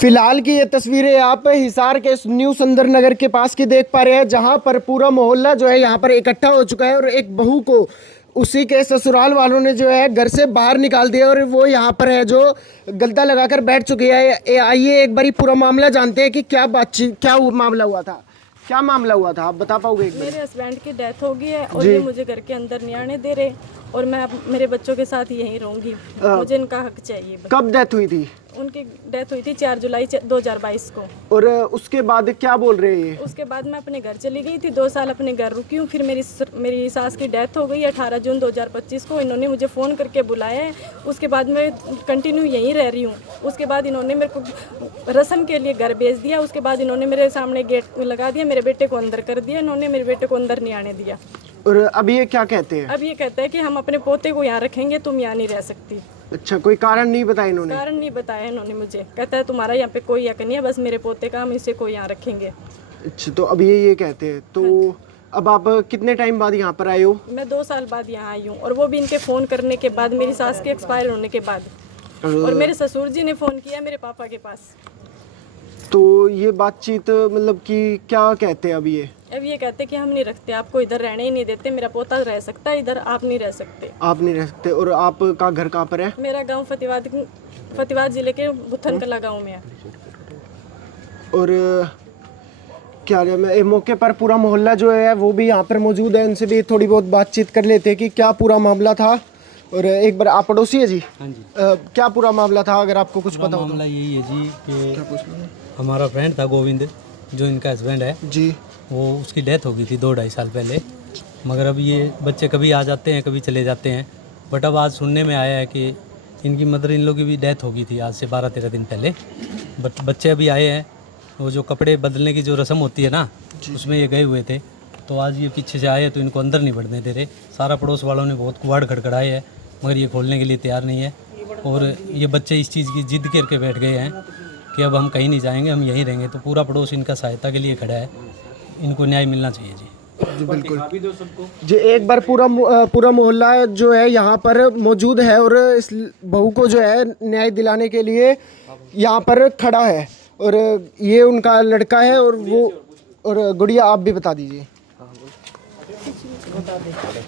फिलहाल की ये तस्वीरें आप हिसार के न्यू सुंदर नगर के पास की देख पा रहे हैं, जहां पर पूरा मोहल्ला जो है यहाँ पर इकट्ठा हो चुका है और एक बहू को उसी के ससुराल वालों ने जो है घर से बाहर निकाल दिया और वो यहाँ पर है जो गद्दा लगाकर बैठ चुकी है। आइए एक बारी पूरा मामला जानते हैं कि क्या बातचीत, मामला हुआ था, क्या मामला हुआ था, आप बता पाओगे एक बार? मेरे हस्बैंड की डेथ हो गई है और ये मुझे घर के अंदर नहीं आने दे रहे और मैं अब मेरे बच्चों के साथ यहीं रहूंगी। मुझे इनका हक चाहिए बस। कब डेथ हुई थी? उनकी डेथ हुई थी 4 जुलाई 2022 को। और उसके बाद क्या बोल रहे हैं ये? उसके बाद मैं अपने घर चली गई थी, 2 साल अपने घर रुकी हूँ। फिर मेरी सास की डेथ हो गई 18 जून 2025 को। इन्होंने मुझे फ़ोन करके बुलाया है, उसके बाद मैं कंटिन्यू यहीं रह रही हूँ। उसके बाद इन्होंने मेरे को रस्म के लिए घर भेज दिया। उसके बाद इन्होंने मेरे सामने गेट लगा दिया, मेरे बेटे को अंदर कर दिया। इन्होंने मेरे बेटे को अंदर नहीं आने दिया। और अभी ये क्या कहते हैं? अब ये कहता है कि हम अपने पोते को यहाँ रखेंगे, तुम यहाँ नहीं रह सकती। अच्छा, कोई कारण नहीं बताया इन्होंने? कारण नहीं बताया इन्होंने मुझे। कहता है तुम्हारा यहाँ पे कोई हक नहीं है, बस मेरे पोते का, हम इसे को यहाँ रखेंगे। अच्छा, तो अभी ये कहते हैं तो अब आप कितने टाइम बाद यहाँ पर आए हो? मैं 2 साल बाद यहाँ आई हूँ और वो भी इनके फ़ोन करने के बाद, मेरी सास के एक्सपायर होने के बाद। और मेरे ससुर जी ने फ़ोन किया मेरे पापा के पास। तो ये बातचीत मतलब कि क्या कहते हैं अभी ये? अब ये कहते कि हम नहीं रखते, आपको इधर रहने ही नहीं देते। मेरा पोता रह सकता है इधर, आप नहीं रह सकते। आप नहीं रह सकते। और आपका घर कहाँ पर है? मेरा गांव फतेहाबाद जिले के बुथन कला गाँव में है। और क्या मैं मौके पर पूरा मोहल्ला जो है वो भी यहाँ पर मौजूद है, उनसे भी थोड़ी बहुत बातचीत कर लेते हैं कि क्या पूरा मामला था। और एक बार आप पड़ोसी है जी? हाँ जी। क्या पूरा मामला था, अगर आपको कुछ पता हो? मामला यही है जी कि हमारा फ्रेंड था गोविंद, जो इनका हस्बैंड है जी, वो उसकी डेथ हो गई थी 2-2.5 साल पहले। मगर अब ये बच्चे कभी आ जाते हैं कभी चले जाते हैं। बट अब आज सुनने में आया है कि इनकी मदर इन लोग की भी डेथ हो गई थी आज से 12-13 दिन पहले। बट बच्चे अभी आए हैं, वो जो कपड़े बदलने की जो रस्म होती है ना, उसमें ये गए हुए थे। तो आज ये पीछे से आए तो इनको अंदर नहीं बढ़ने दे रहे। सारा पड़ोस वालों ने बहुत कुवाड़ खड़खड़ाए है, मगर ये खोलने के लिए तैयार नहीं है। और ये बच्चे इस चीज़ की जिद करके बैठ गए हैं कि अब हम कहीं नहीं जाएंगे, हम यहीं रहेंगे। तो पूरा पड़ोस इनका सहायता के लिए खड़ा है, इनको न्याय मिलना चाहिए जी। जी बिल्कुल जी। एक बार पूरा मोहल्ला जो है यहाँ पर मौजूद है और इस बहू को जो है न्याय दिलाने के लिए यहाँ पर खड़ा है। और ये उनका लड़का है और वो, और गुड़िया आप भी बता दीजिए।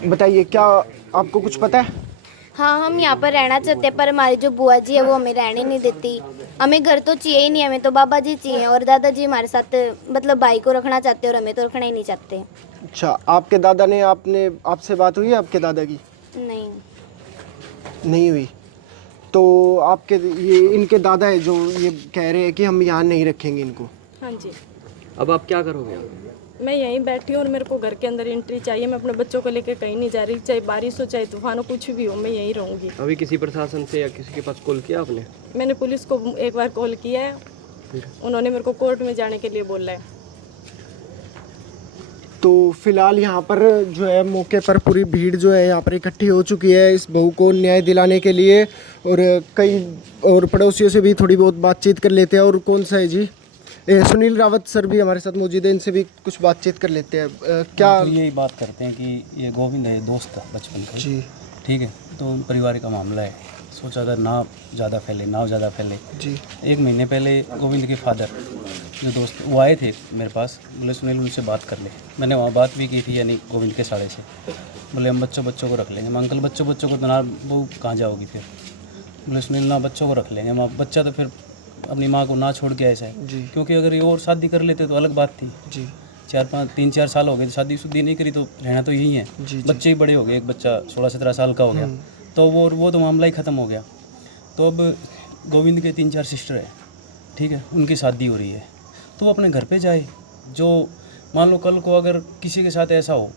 बताइए, क्या आपको कुछ पता है? हाँ, हम यहाँ पर रहना चाहते हैं पर हमारी जो बुआ जी है वो हमें रहने नहीं देती। हमें घर तो चाहिए ही नहीं, हमें तो बाबा जी चाहिए और दादाजी हमारे साथ मतलब भाई को रखना चाहते हैं और हमें तो रखना ही नहीं चाहते। अच्छा, आपके दादा ने आपसे बात हुई है आपके दादा की? नहीं हुई। तो आपके इनके दादा है जो ये कह रहे हैं कि हम यहाँ नहीं रखेंगे इनको। हाँ जी। अब आप क्या करोगे? मैं यहीं बैठी हूँ और मेरे को घर के अंदर एंट्री चाहिए। मैं अपने बच्चों को लेकर कहीं नहीं जा रही, चाहे बारिश हो चाहे तूफान हो, कुछ भी हो, मैं यहीं रहूँगी। अभी किसी प्रशासन से या किसी के पास कॉल किया आपने? मैंने पुलिस को एक बार कॉल किया है, उन्होंने मेरे को कोर्ट में जाने के लिए बोला है। तो फिलहाल यहाँ पर जो है मौके पर पूरी भीड़ जो है यहाँ पर इकट्ठी हो चुकी है इस बहू को न्याय दिलाने के लिए। और कई और पड़ोसियों से भी थोड़ी बहुत बातचीत कर लेते हैं। और कौन सा है जी, सुनील रावत सर भी हमारे साथ मौजूद है, इनसे भी कुछ बातचीत कर लेते हैं। क्या तो यही बात करते हैं कि ये गोविंद है, दोस्त था बचपन का जी, ठीक है। तो पारिवारिक का मामला है, सोचा अगर ना ज़्यादा फैले जी, 1 महीने पहले गोविंद के फादर जो दोस्त वो आए थे मेरे पास, बोले सुनील उनसे बात कर ले। मैंने वहाँ बात भी की थी, यानी गोविंद के साड़े से। बोले हम बच्चों को रख लेंगे। मैं अंकल बच्चों को तो ना, वो कहाँ जाओगी फिर? बोले सुनील ना बच्चों को रख लेंगे। बच्चा तो फिर अपनी माँ को ना छोड़ के ऐसा है, क्योंकि अगर ये और शादी कर लेते तो अलग बात थी जी। 3-4 साल हो गए, शादी शुदी नहीं करी तो रहना तो यही है। बच्चे ही बड़े हो गए, एक बच्चा 16-17 साल का हो गया, तो वो तो मामला ही ख़त्म हो गया। तो अब गोविंद के 3-4 सिस्टर है, ठीक है, उनकी शादी हो रही है, तो वो अपने घर पे जाए। जो मान लो कल को अगर किसी के साथ ऐसा हो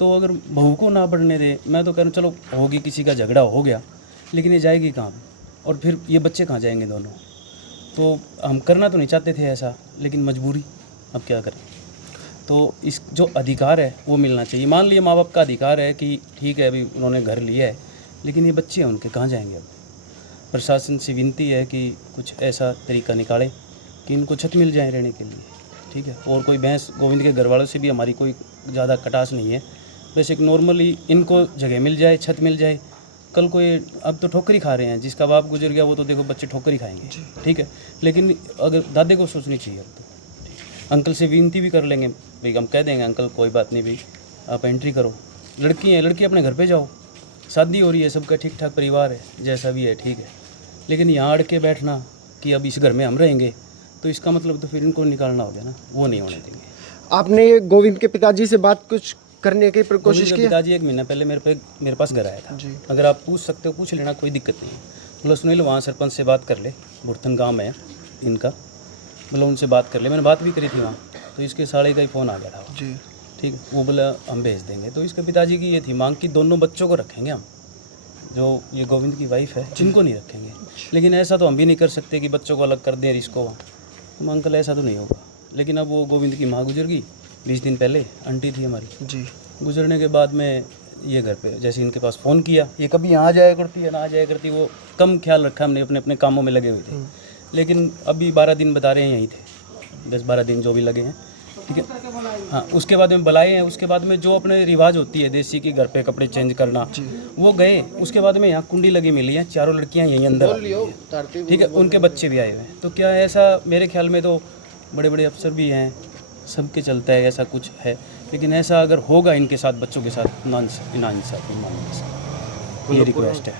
तो अगर बहू को ना बढ़ने दे, मैं तो कह रहा हूँ चलो होगी, किसी का झगड़ा हो गया, लेकिन ये जाएगी कहाँ और फिर ये बच्चे कहाँ जाएंगे दोनों? तो हम करना तो नहीं चाहते थे ऐसा, लेकिन मजबूरी, अब क्या करें। तो इस जो अधिकार है वो मिलना चाहिए। मान लिए माँ बाप का अधिकार है कि ठीक है अभी उन्होंने घर लिया है, लेकिन ये बच्चे हैं उनके, कहाँ जाएंगे अब? प्रशासन से विनती है कि कुछ ऐसा तरीका निकाले कि इनको छत मिल जाए रहने के लिए, ठीक है। और कोई बहस गोविंद के घर वालों से भी हमारी कोई ज़्यादा कटास नहीं है, बस एक नॉर्मली इनको जगह मिल जाए, छत मिल जाए, कल को ये अब तो ठोकर ही खा रहे हैं, जिसका बाप गुजर गया वो तो देखो बच्चे ठोकर ही खाएंगे, ठीक है। लेकिन अगर दादे को सोचनी चाहिए, अब तो अंकल से विनती भी कर लेंगे भाई, हम कह देंगे अंकल कोई बात नहीं भाई आप एंट्री करो, लड़की है, लड़की अपने घर पे जाओ, शादी हो रही है, सबका ठीक ठाक परिवार है, जैसा भी है ठीक है। लेकिन यहाँ अड़ के बैठना कि अब इस घर में हम रहेंगे, तो इसका मतलब तो फिर इनको निकालना हो गया ना, वो नहीं होने देंगे। आपने गोविंद के पिताजी से बात कुछ करने की कोशिश की? पिताजी 1 महीना पहले मेरे पास घर आया था जी। अगर आप पूछ सकते हो पूछ लेना, कोई दिक्कत नहीं है। मतलब सुनील वहाँ सरपंच से बात कर ले, बुरथन गाँव में है इनका, मतलब उनसे बात कर ले, मैंने बात भी करी थी वहाँ, तो इसके साले का ही फ़ोन आ गया था जी। ठीक है, वो बोला हम भेज देंगे। तो इसके पिताजी की ये थी मांग कि दोनों बच्चों को रखेंगे हम, जो ये गोविंद की वाइफ है जिनको नहीं रखेंगे। लेकिन ऐसा तो हम भी नहीं कर सकते कि बच्चों को अलग कर दें इसको, तो अंकल ऐसा तो नहीं होगा। लेकिन अब वो गोविंद की माँ गुजर गई 20 दिन पहले, आंटी थी हमारी जी। गुजरने के बाद में ये घर पे जैसे इनके पास फ़ोन किया, ये कभी यहाँ जाया करती है ना आ जाया करती, वो कम ख्याल रखा हमने, अपने अपने कामों में लगे हुए थे। लेकिन अभी 12 दिन बता रहे हैं यहीं थे, 10-12 दिन जो भी लगे हैं ठीक है। हाँ, उसके बाद में बुलाए हैं, उसके बाद में जो अपने रिवाज होती है देसी की, घर पे कपड़े चेंज करना, वो गए। उसके बाद में यहाँ कुंडी लगी मिली है, चारों लड़कियाँ यहीं अंदर ठीक है, उनके बच्चे भी आए हुए हैं। तो क्या ऐसा मेरे ख्याल में तो बड़े बड़े अफसर भी हैं, सबके चलता है ऐसा कुछ है, लेकिन ऐसा अगर होगा इनके साथ बच्चों के साथ ये रिक्वेस्ट है।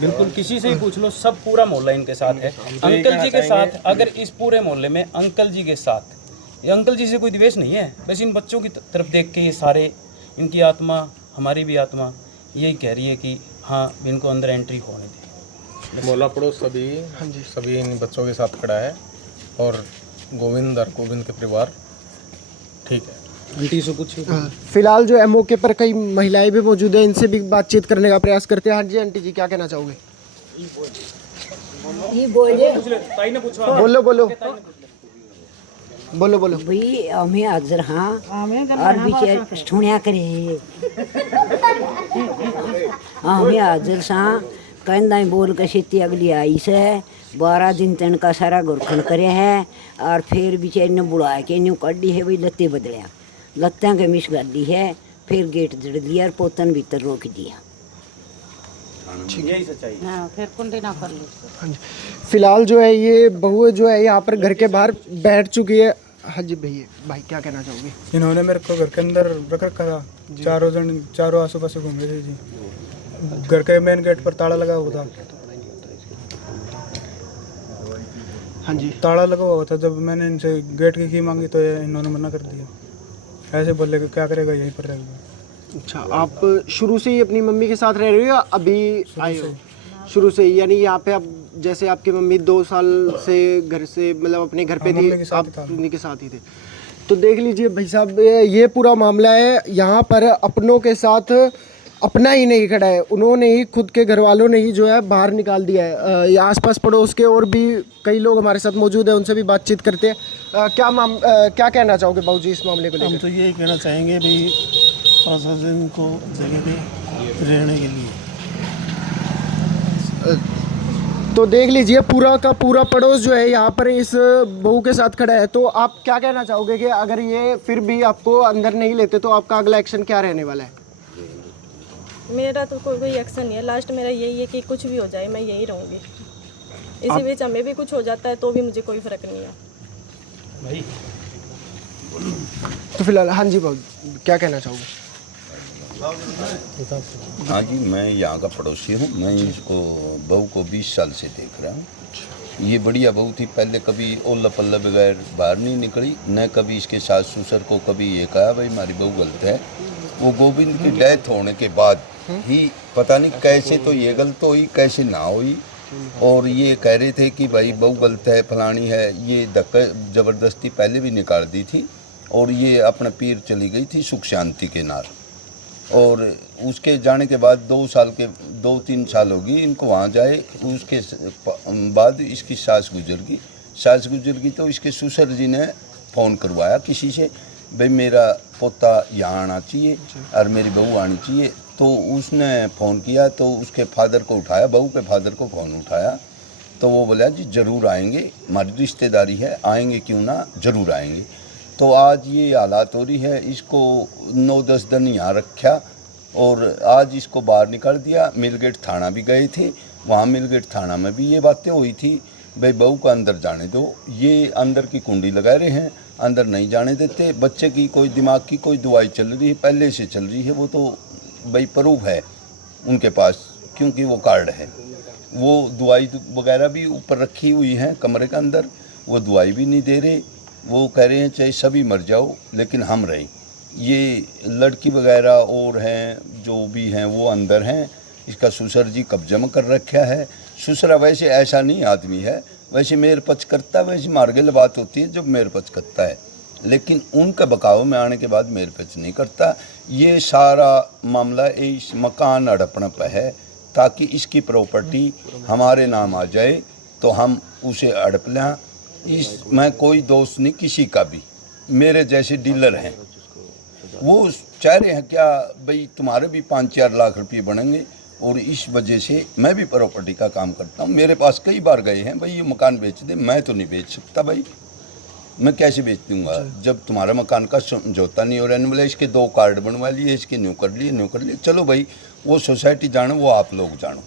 बिल्कुल किसी से ही पूछ लो, सब पूरा मोहल्ला इनके साथ है, अंकल जी के साथ। अगर इस पूरे मोहल्ले में अंकल जी के साथ, ये अंकल जी से कोई द्वेष नहीं है, बस इन बच्चों की तरफ देख के ये सारे, इनकी आत्मा हमारी भी आत्मा यही कह रही है कि हाँ इनको अंदर एंट्री होने दें। मोहल्ला पड़ोस सभी इन बच्चों के साथ खड़ा है, और गोविंद और गोविंद के परिवार ठीक है। आंटी से कुछ फिलहाल जो है मौके पर कई महिलाएं भी मौजूद है, इनसे भी बातचीत करने का प्रयास करते हैं। हाँ जी आंटी जी, क्या कहना चाहोगे? बोलो बोलो बोलो बोलो। भाई हमें हाजर हाँ और बिचार सुनिया करे हमें हाजर सा कहना बोल के सीती अगली आई से 12 दिन तन का सारा गुरखन करे है, और फिर बेचारी ने बुला के न्यू कड्डी है भाई, लत्ते बदलिया लत्ता के मिस कर दी है, फिर गेट जड़ दिया और पोतन भीतर रोक दिया। यही सच्चाई। हाँ, फिर कुंडी ना कर ली। हाँ जी, फिलहाल जो है ये बहू जो है यहाँ पर घर के बाहर बैठ चुकी है। हाँ जी भैया, भाई क्या कहना चाहोगे? इन्होंने मेरे को घर के अंदर रख रखा था, चारों आसू पास घूम रहे थे जी। घर के मेन गेट पर ताला लगा हुआ था। हाँ जी, ताला लगा हुआ था। जब मैंने इनसे गेट की की मांगी तो इन्होंने मना कर दिया, ऐसे बोले कि क्या करेगा यहीं पर रहेगा। अच्छा, आप शुरू से ही अपनी मम्मी के साथ रह रहे हो या अभी आए हो? शुरू से ही, यानी यहाँ पे आप जैसे आपकी मम्मी 2 साल से घर से मतलब अपने घर पे थी, आप उन्हीं के साथ ही थे। तो देख लीजिए भाई साहब, ये पूरा मामला है। यहाँ पर अपनों के साथ अपना ही नहीं खड़ा है, उन्होंने ही खुद के घर वालों ने ही जो है बाहर निकाल दिया है। आसपास पड़ोस के और भी कई लोग हमारे साथ मौजूद हैं, उनसे भी बातचीत करते हैं। क्या कहना चाहोगे बाबू जी इस मामले को लेकर? हम तो यही कहना चाहेंगे भाई प्रशासन को जगह दे रहने के लिए। तो देख लीजिए पूरा का पूरा पड़ोस जो है यहाँ पर इस बहू के साथ खड़ा है। तो आप क्या कहना चाहोगे कि अगर ये फिर भी आपको अंदर नहीं लेते तो आपका अगला एक्शन क्या रहने वाला है? मेरा तो कोई एक्शन नहीं है, लास्ट मेरा यही है कि कुछ भी हो जाए मैं यही रहूँगी। इसी बीच हमें भी कुछ हो जाता है तो भी मुझे कोई फ़र्क नहीं है भाई। तो फिलहाल हाँ जी बाबू, क्या कहना चाहोगे? हाँ जी, मैं यहाँ का पड़ोसी हूँ। मैं इसको बहू को 20 साल से देख रहा हूँ। ये बढ़िया बहू थी, पहले कभी ओल्ला पल्ला बगैर बाहर नहीं निकली, न कभी इसके सास ससुर को कभी ये कहा भाई हमारी बहू गलत है। वो गोविंद की डेथ होने के बाद ही पता नहीं कैसे तो ये गलत हुई कैसे ना हुई, और ये कह रहे थे कि भाई बहू गलत है फलानी है। ये धक्का ज़बरदस्ती पहले भी निकाल दी थी, और ये अपना पीर चली गई थी सुख शांति के नार। और उसके जाने के बाद 2-3 साल होगी इनको वहाँ जाए। उसके बाद इसकी सास गुजर गई तो इसके ससुर जी ने फ़ोन करवाया किसी से, भाई मेरा पोता यहाँ आना चाहिए और मेरी बहू आनी चाहिए। तो उसने फ़ोन किया तो उसके फादर को उठाया, बहू के फादर को फ़ोन उठाया, तो वो बोला जी ज़रूर आएंगे, हमारी रिश्तेदारी है, आएंगे क्यों ना, ज़रूर आएंगे। तो आज ये हालात हो रही है, इसको 9-10 दिन यहाँ रखा और आज इसको बाहर निकाल दिया। मिलगेट थाना भी गए थे, वहाँ मिलगेट थाना में भी ये बातें हुई थी, भाई बहू को अंदर जाने दो। ये अंदर की कुंडी लगा रहे हैं, अंदर नहीं जाने देते। बच्चे की कोई दिमाग की कोई दवाई चल रही है, पहले से चल रही है, वो तो भाई प्रूफ है उनके पास, क्योंकि वो कार्ड है। वो दवाई वगैरह भी ऊपर रखी हुई है कमरे के अंदर, वो दवाई भी नहीं दे रहे। वो कह रहे हैं चाहे सभी मर जाओ लेकिन हम रहें। ये लड़की वगैरह और हैं जो भी हैं वो अंदर हैं। इसका ससुर जी कब्जा में कर रखा है। ससुरा वैसे ऐसा नहीं आदमी है, वैसे मेर पच करता है, वैसे मार्गल बात होती है जब मेर पच करता है, लेकिन उनका बकाव में आने के बाद मेर पच नहीं करता। ये सारा मामला इस मकान हड़पने पर है ताकि इसकी प्रॉपर्टी हमारे नाम आ जाए तो हम उसे हड़प लें। इसमें कोई दोस्त नहीं किसी का भी। मेरे जैसे डीलर हैं वो चाह रहे हैं क्या भाई तुम्हारे भी 5-4 लाख रुपये बनेंगे, और इस वजह से मैं भी प्रॉपर्टी का काम करता हूँ। मेरे पास कई बार गए हैं भाई ये मकान बेच दे, मैं तो नहीं बेच सकता भाई, मैं कैसे बेच दूँगा जब तुम्हारा मकान का समझौता नहीं हो रहने वाला। इसके 2 कार्ड बनवा लिए, इसके न्यू कर लिए। चलो भाई वो सोसाइटी जानो, वो आप लोग जानो,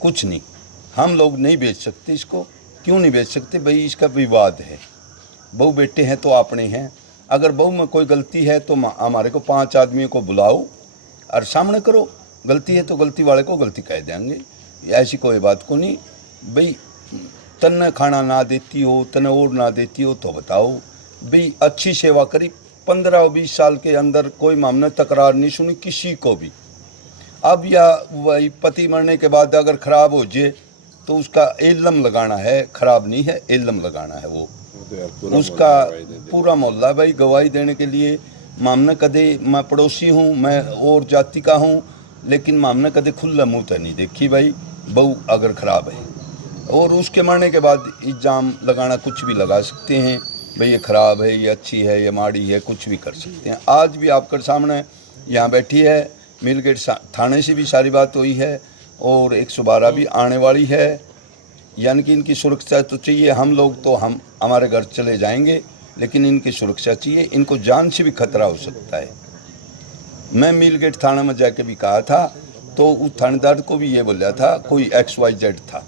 कुछ नहीं, हम लोग नहीं बेच सकते इसको। क्यों नहीं बेच सकते भाई? इसका विवाद है, बहू बेटे हैं तो अपने हैं। अगर बहू में कोई गलती है तो हमारे को 5 आदमियों को बुलाओ और सामने करो, गलती है तो गलती वाले को गलती कह देंगे, ऐसी कोई बात को नहीं भाई। तन्ने खाना ना देती हो, तन्ने और ना देती हो तो बताओ भाई। अच्छी सेवा करी, 15-20 साल के अंदर कोई मामला तकरार नहीं सुनी किसी को भी। अब या वही पति मरने के बाद अगर ख़राब हो जाए तो उसका इल्ज़ाम लगाना है, ख़राब नहीं है, इल्ज़ाम लगाना है। वो उसका पूरा मोहल्ला भाई गवाही देने के लिए। मामला कदे मैं पड़ोसी हूँ, मैं और जाति का हूँ, लेकिन मामला कदे खुला मुँह तो नहीं देखी भाई बहू अगर ख़राब है। और उसके मरने के बाद इल्ज़ाम लगाना कुछ भी लगा सकते हैं भाई, ये ख़राब है, ये अच्छी है, ये माड़ी है, कुछ भी कर सकते हैं। आज भी आपके सामने यहाँ बैठी है, मिलगेट थाने से भी सारी बात हुई है और 112 भी आने वाली है। यानी कि इनकी सुरक्षा तो चाहिए। हम लोग तो हम हमारे घर चले जाएंगे, लेकिन इनकी सुरक्षा चाहिए। इनको जान से भी खतरा हो सकता है। मैं मिलगेट थाना में जाके भी कहा था तो उस थानेदार को भी ये बोला था, कोई XYZ था,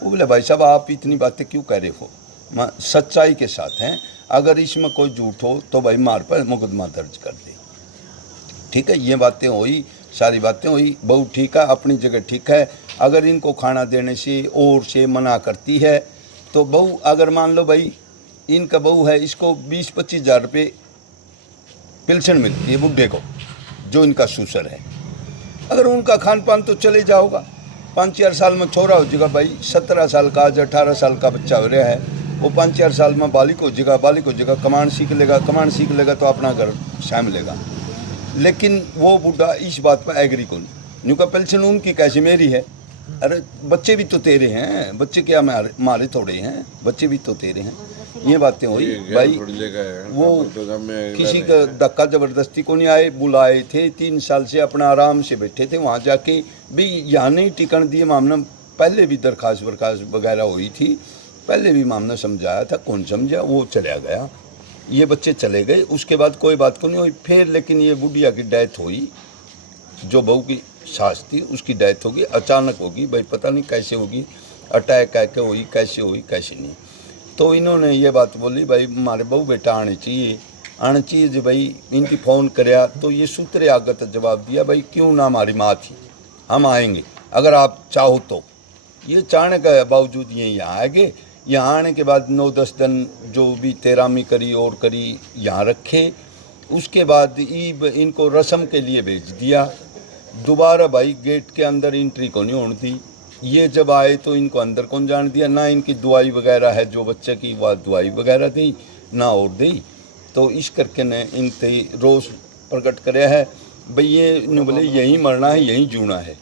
वो बोले भाई साहब आप इतनी बातें क्यों कह रहे हो, मैं सच्चाई के साथ हैं। अगर इसमें कोई झूठ हो तो भाई मार पर मुकदमा दर्ज कर दे। ठीक है, ये बातें हुई, सारी बातें हुई। बहू ठीक है, अपनी जगह ठीक है। अगर इनको खाना देने से और से मना करती है तो बहू, अगर मान लो भाई इनका बहू है, इसको 20-25 हज़ार रुपये पेंशन मिलती है बुढ़े को, जो इनका ससुर है। अगर उनका खान पान तो चले जाओगा, 5-4 साल में छोरा हो जाएगा भाई। 17 साल का आज 18 साल का बच्चा हो रहा है, वो 5-4 साल में बालिक हो जाएगा, कमांड सीख लेगा तो अपना घर साम लेगा। लेकिन वो बूढ़ा इस बात पर एग्री को नहीं। न्यू का पेंशन उनकी कैसे मेरी है? अरे बच्चे भी तो तेरे हैं, बच्चे क्या मारे थोड़े हैं, बच्चे भी तो तेरे हैं। ये बातें हुई भाई। वो किसी का धक्का ज़बरदस्ती को नहीं आए, बुलाए थे। 3 साल से अपना आराम से बैठे थे वहाँ जाके भी। यहाँ नहीं टिकन दिए मामला। पहले भी दरखास्त वगैरह हुई थी, पहले भी मामला समझाया था, कौन समझा, वो चला गया। ये बच्चे चले गए, उसके बाद कोई बात को नहीं हुई फिर। लेकिन ये बुढ़िया की डेथ हुई, जो बहू की सास थी उसकी डेथ होगी, अचानक होगी भाई, पता नहीं कैसे होगी, अटैक करके हुई, कैसे हुई कैसे नहीं। तो इन्होंने ये बात बोली भाई हमारे बहू बेटा आने चाहिए जो भाई। इनकी फ़ोन कराया तो ये सूत्रे आगत जवाब दिया भाई क्यों ना, हमारी माँ थी, हम आएंगे अगर आप चाहो तो। ये चाहने के बावजूद ये यहाँ आएंगे। यहाँ आने के बाद 9-10 दिन जो भी तेरामी करी और करी यहाँ रखे। उसके बाद इनको रस्म के लिए भेज दिया। दोबारा भाई गेट के अंदर एंट्री को नहीं होने दी। ये जब आए तो इनको अंदर कौन जान दिया, ना इनकी दवाई वगैरह है जो बच्चे की, वह दवाई वगैरह दी ना और दी। तो इस करके ने इन रोष प्रकट कराया है भाई। ये बोले यहीं मरना है, यहीं जूना है,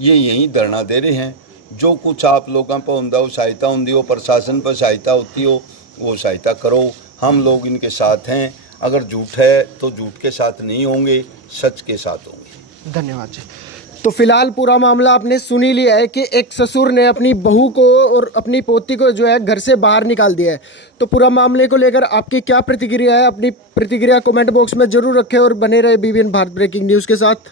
ये यहीं धरना दे रहे हैं। जो कुछ आप लोगों पर होंदा वो सहायता होंदी हो, प्रशासन पर सहायता होती हो वो सहायता करो। हम लोग इनके साथ हैं। अगर झूठ है तो झूठ के साथ नहीं होंगे, सच के साथ होंगे। धन्यवाद जी। तो फिलहाल पूरा मामला आपने सुन ही लिया है कि एक ससुर ने अपनी बहू को और अपनी पोती को जो है घर से बाहर निकाल दिया है। तो पूरा मामले को लेकर आपकी क्या प्रतिक्रिया है? अपनी प्रतिक्रिया कमेंट बॉक्स में जरूर रखें और बने रहे BBN भारत ब्रेकिंग न्यूज़ के साथ।